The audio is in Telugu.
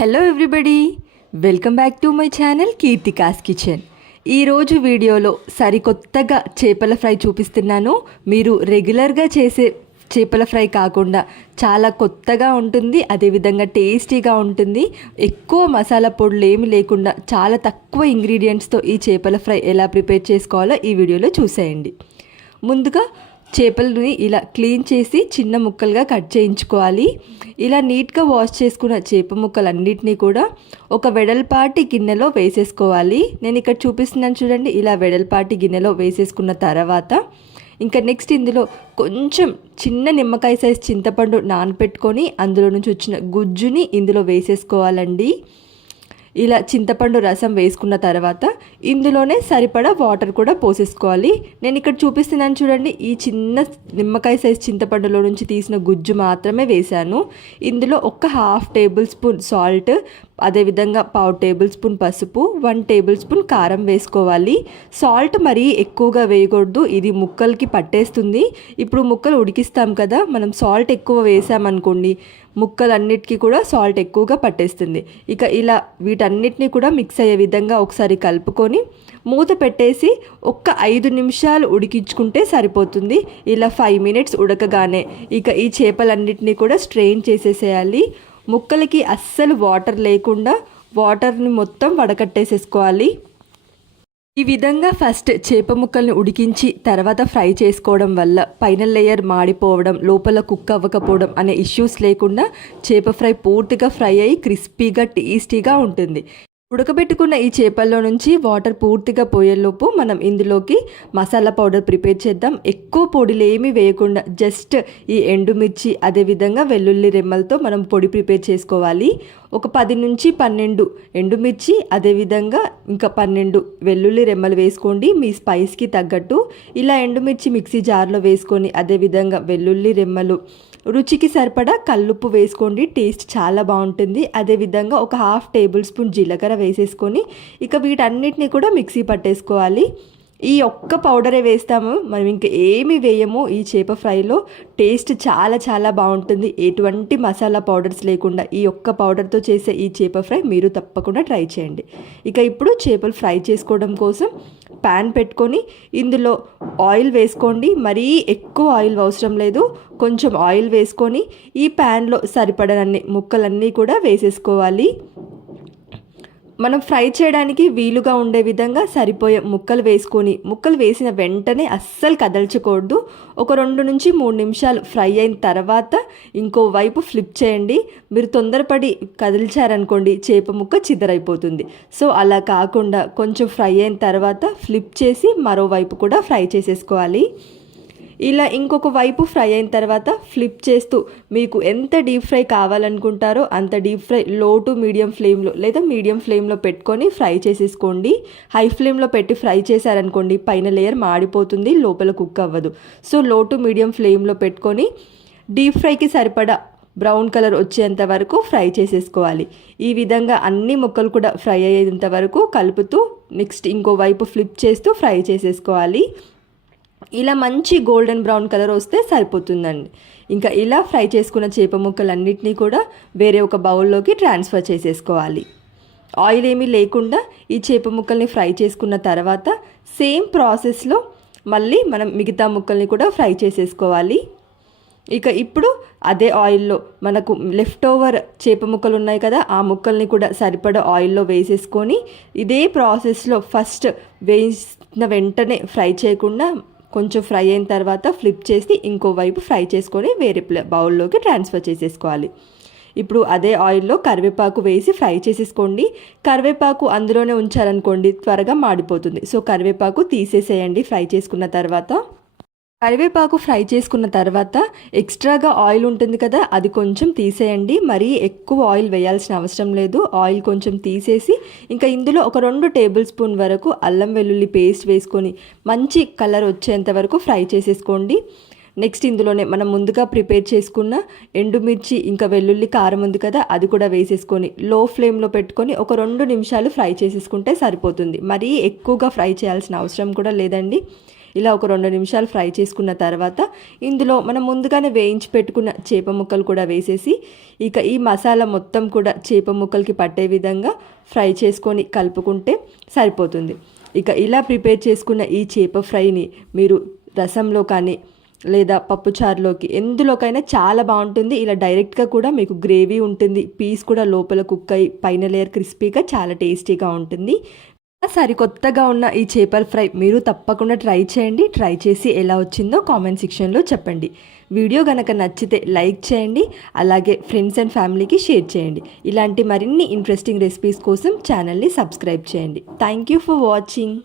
Hello everybody, welcome back to my channel Keerthika's kitchen. ఈరోజు వీడియోలో సరికొత్తగా చేపల ఫ్రై చూపిస్తున్నాను. మీరు రెగ్యులర్గా చేసే చేపల ఫ్రై కాకుండా చాలా కొత్తగా ఉంటుంది, అదేవిధంగా టేస్టీగా ఉంటుంది. ఎక్కువ మసాలా పొడులు ఏమి లేకుండా చాలా తక్కువ ఇంగ్రీడియంట్స్తో ఈ చేపల ఫ్రై ఎలా ప్రిపేర్ చేసుకోవాలో ఈ వీడియోలో చూసేయండి. ముందుగా చేపలని ఇలా క్లీన్ చేసి చిన్న ముక్కలుగా కట్ చేయించుకోవాలి. ఇలా నీట్గా వాష్ చేసుకున్న చేప ముక్కలన్నిటినీ కూడా ఒక వెడల్పాటి గిన్నెలో వేసేసుకోవాలి. నేను ఇక్కడ చూపిస్తున్నాను చూడండి. ఇలా వెడల్పాటి గిన్నెలో వేసేసుకున్న తర్వాత ఇంకా నెక్స్ట్ ఇందులో కొంచెం చిన్న నిమ్మకాయ సైజ్ చింతపండు నానపెట్టుకొని అందులో నుంచి వచ్చిన గుజ్జుని ఇందులో వేసేసుకోవాలండి. ఇలా చింతపండు రసం వేసుకున్న తర్వాత ఇందులోనే సరిపడా వాటర్ కూడా పోసేసుకోవాలి. నేను ఇక్కడ చూపిస్తున్నాను చూడండి. ఈ చిన్న నిమ్మకాయ సైజ్ చింతపండులో నుంచి తీసిన గుజ్జు మాత్రమే వేశాను. ఇందులో ఒక ½ టేబుల్ స్పూన్ సాల్ట్, అదేవిధంగా ½ టేబుల్ స్పూన్ పసుపు, 1 టేబుల్ స్పూన్ కారం వేసుకోవాలి. సాల్ట్ మరీ ఎక్కువగా వేయకూడదు, ఇది ముక్కలకి పట్టేస్తుంది. ఇప్పుడు ముక్కలు ఉడికిస్తాం కదా, మనం సాల్ట్ ఎక్కువ వేసామనుకోండి ముక్కలన్నిటికీ కూడా సాల్ట్ ఎక్కువగా పట్టేస్తుంది. ఇక ఇలా వీటన్నిటిని కూడా మిక్స్ అయ్యే విధంగా ఒకసారి కలుపుకొని మూత పెట్టేసి 5 నిమిషాలు ఉడికించుకుంటే సరిపోతుంది. ఇలా 5 మినిట్స్ ఉడకగానే ఇక ఈ చేపలన్నిటిని కూడా స్ట్రెయిన్ చేసేసేయాలి. ముక్కలకి అస్సలు వాటర్ లేకుండా వాటర్ని మొత్తం వడకట్టేసేసుకోవాలి. ఈ విధంగా ఫస్ట్ చేప ముక్కల్ని ఉడికించి తర్వాత ఫ్రై చేసుకోవడం వల్ల పైన లేయర్ మాడిపోవడం, లోపల కుక్ అవ్వకపోవడం అనే ఇష్యూస్ లేకుండా చేప ఫ్రై పూర్తిగా ఫ్రై అయ్యి క్రిస్పీగా టేస్టీగా ఉంటుంది. ఉడకబెట్టుకున్న ఈ చేపల్లో నుంచి వాటర్ పూర్తిగా పోయేలోపు మనం ఇందులోకి మసాలా పౌడర్ ప్రిపేర్ చేద్దాం. ఎక్కువ పొడిలు ఏమీ వేయకుండా జస్ట్ ఈ ఎండుమిర్చి అదేవిధంగా వెల్లుల్లి రెమ్మలతో మనం పొడి ప్రిపేర్ చేసుకోవాలి. ఒక 10 నుంచి 12 ఎండుమిర్చి అదేవిధంగా ఇంకా 12 వెల్లుల్లి రెమ్మలు వేసుకోండి మీ స్పైస్కి తగ్గట్టు. ఇలా ఎండుమిర్చి మిక్సీ జార్లో వేసుకొని అదేవిధంగా వెల్లుల్లి రెమ్మలు, రుచికి సరిపడా కల్లుప్పు వేసుకోండి, టేస్ట్ చాలా బాగుంటుంది. అదేవిధంగా ఒక ½ టేబుల్ స్పూన్ జీలకర్ర వేసేసుకొని ఇక వీటన్నిటిని కూడా మిక్సీ పట్టేసుకోవాలి. ఈ ఒక్క పౌడరే వేస్తాము, మనం ఇంకా ఏమి వేయము. ఈ చేప ఫ్రైలో టేస్ట్ చాలా చాలా బాగుంటుంది. ఎటువంటి మసాలా పౌడర్స్ లేకుండా ఈ ఒక్క పౌడర్తో చేసే ఈ చేప ఫ్రై మీరు తప్పకుండా ట్రై చేయండి. ఇక ఇప్పుడు చేపలు ఫ్రై చేసుకోవడం కోసం ప్యాన్ పెట్టుకొని ఇందులో ఆయిల్ వేసుకోండి. మరీ ఎక్కువ ఆయిల్ అవసరం లేదు, కొంచెం ఆయిల్ వేసుకొని ఈ ప్యాన్లో సరిపడనన్ని ముక్కలన్నీ కూడా వేసేసుకోవాలి. మనం ఫ్రై చేయడానికి వీలుగా ఉండే విధంగా సరిపోయే ముక్కలు వేసుకొని ముక్కలు వేసిన వెంటనే అస్సలు కదల్చకూడదు. ఒక 2 నుంచి 3 నిమిషాలు ఫ్రై అయిన తర్వాత ఇంకో వైపు ఫ్లిప్ చేయండి. మీరు తొందరపడి కదిల్చారనుకోండి చేప ముక్క చిదరైపోతుంది. సో అలా కాకుండా కొంచెం ఫ్రై అయిన తర్వాత ఫ్లిప్ చేసి మరోవైపు కూడా ఫ్రై చేసేసుకోవాలి. ఇలా ఇంకొక వైపు ఫ్రై అయిన తర్వాత ఫ్లిప్ చేస్తూ మీకు ఎంత డీప్ ఫ్రై కావాలనుకుంటారో అంత డీప్ ఫ్రై లో టు మీడియం ఫ్లేమ్లో లేదా మీడియం ఫ్లేమ్లో పెట్టుకొని ఫ్రై చేసేసుకోండి. హై ఫ్లేమ్లో పెట్టి ఫ్రై చేశారనుకోండి పైన లేయర్ మాడిపోతుంది, లోపల కుక్ అవ్వదు. సో లో టు మీడియం ఫ్లేమ్లో పెట్టుకొని డీప్ ఫ్రైకి సరిపడా బ్రౌన్ కలర్ వచ్చేంత వరకు ఫ్రై చేసేసుకోవాలి. ఈ విధంగా అన్ని ముక్కలు కూడా ఫ్రై అయ్యేంత వరకు కలుపుతూ నెక్స్ట్ ఇంకో వైపు ఫ్లిప్ చేస్తూ ఫ్రై చేసేసుకోవాలి. ఇలా మంచి గోల్డెన్ బ్రౌన్ కలర్ వస్తే సరిపోతుందండి. ఇంకా ఇలా ఫ్రై చేసుకున్న చేప ముక్కలన్నిటినీ కూడా వేరే ఒక బౌల్లోకి ట్రాన్స్ఫర్ చేసేసుకోవాలి. ఆయిల్ ఏమీ లేకుండా ఈ చేప ముక్కల్ని ఫ్రై చేసుకున్న తర్వాత సేమ్ ప్రాసెస్లో మళ్ళీ మనం మిగతా ముక్కల్ని కూడా ఫ్రై చేసేసుకోవాలి. ఇక ఇప్పుడు అదే ఆయిల్లో మనకు లెఫ్ట్ ఓవర్ చేప ముక్కలు ఉన్నాయి కదా, ఆ ముక్కల్ని కూడా సరిపడా ఆయిల్లో వేసేసుకొని ఇదే ప్రాసెస్లో ఫస్ట్ వేసిన వెంటనే ఫ్రై చేయకుండా కొంచెం ఫ్రై అయిన తర్వాత ఫ్లిప్ చేసి ఇంకో వైపు ఫ్రై చేసుకొని వేరే బౌల్లోకి ట్రాన్స్ఫర్ చేసేసుకోవాలి. ఇప్పుడు అదే ఆయిల్లో కరివేపాకు వేసి ఫ్రై చేసేసుకోండి. కరివేపాకు అందులోనే ఉంచారనుకోండి త్వరగా మాడిపోతుంది. సో కరివేపాకు తీసేసేయండి ఫ్రై చేసుకున్న తర్వాత. కరివేపాకు ఫ్రై చేసుకున్న తర్వాత ఎక్స్ట్రాగా ఆయిల్ ఉంటుంది కదా, అది కొంచెం తీసేయండి. మరీ ఎక్కువ ఆయిల్ వేయాల్సిన అవసరం లేదు. ఆయిల్ కొంచెం తీసేసి ఇంకా ఇందులో ఒక 2 టేబుల్ స్పూన్ వరకు అల్లం వెల్లుల్లి పేస్ట్ వేసుకొని మంచి కలర్ వచ్చేంత వరకు ఫ్రై చేసేసుకోండి. నెక్స్ట్ ఇందులోనే మనం ముందుగా ప్రిపేర్ చేసుకున్న ఎండుమిర్చి ఇంకా వెల్లుల్లి కారం ఉంది కదా, అది కూడా వేసేసుకొని లో ఫ్లేమ్లో పెట్టుకొని ఒక 2 నిమిషాలు ఫ్రై చేసేసుకుంటే సరిపోతుంది. మరీ ఎక్కువగా ఫ్రై చేయాల్సిన అవసరం కూడా లేదండి. ఇలా ఒక 2 నిమిషాలు ఫ్రై చేసుకున్న తర్వాత ఇందులో మనం ముందుగానే వేయించి పెట్టుకున్న చేప ముక్కలు కూడా వేసేసి ఇక ఈ మసాలా మొత్తం కూడా చేప ముక్కలకి పట్టే విధంగా ఫ్రై చేసుకొని కలుపుకుంటే సరిపోతుంది. ఇక ఇలా ప్రిపేర్ చేసుకున్న ఈ చేప ఫ్రైని మీరు రసంలో కానీ లేదా పప్పుచారులోకి ఎందులోకైనా చాలా బాగుంటుంది. ఇలా డైరెక్ట్గా కూడా మీకు గ్రేవీ ఉంటుంది, పీస్ కూడా లోపల కుక్ అయ్యి పైన లేయర్ క్రిస్పీగా చాలా టేస్టీగా ఉంటుంది. సరికొత్తగా ఉన్న ఈ చేపల ఫ్రై మీరు తప్పకుండా ట్రై చేయండి. ట్రై చేసి ఎలా వచ్చిందో కామెంట్ సెక్షన్లో చెప్పండి. వీడియో కనుక నచ్చితే లైక్ చేయండి, అలాగే ఫ్రెండ్స్ అండ్ ఫ్యామిలీకి షేర్ చేయండి. ఇలాంటి మరిన్ని ఇంట్రెస్టింగ్ రెసిపీస్ కోసం ఛానల్ని సబ్స్క్రైబ్ చేయండి. Thank you for watching.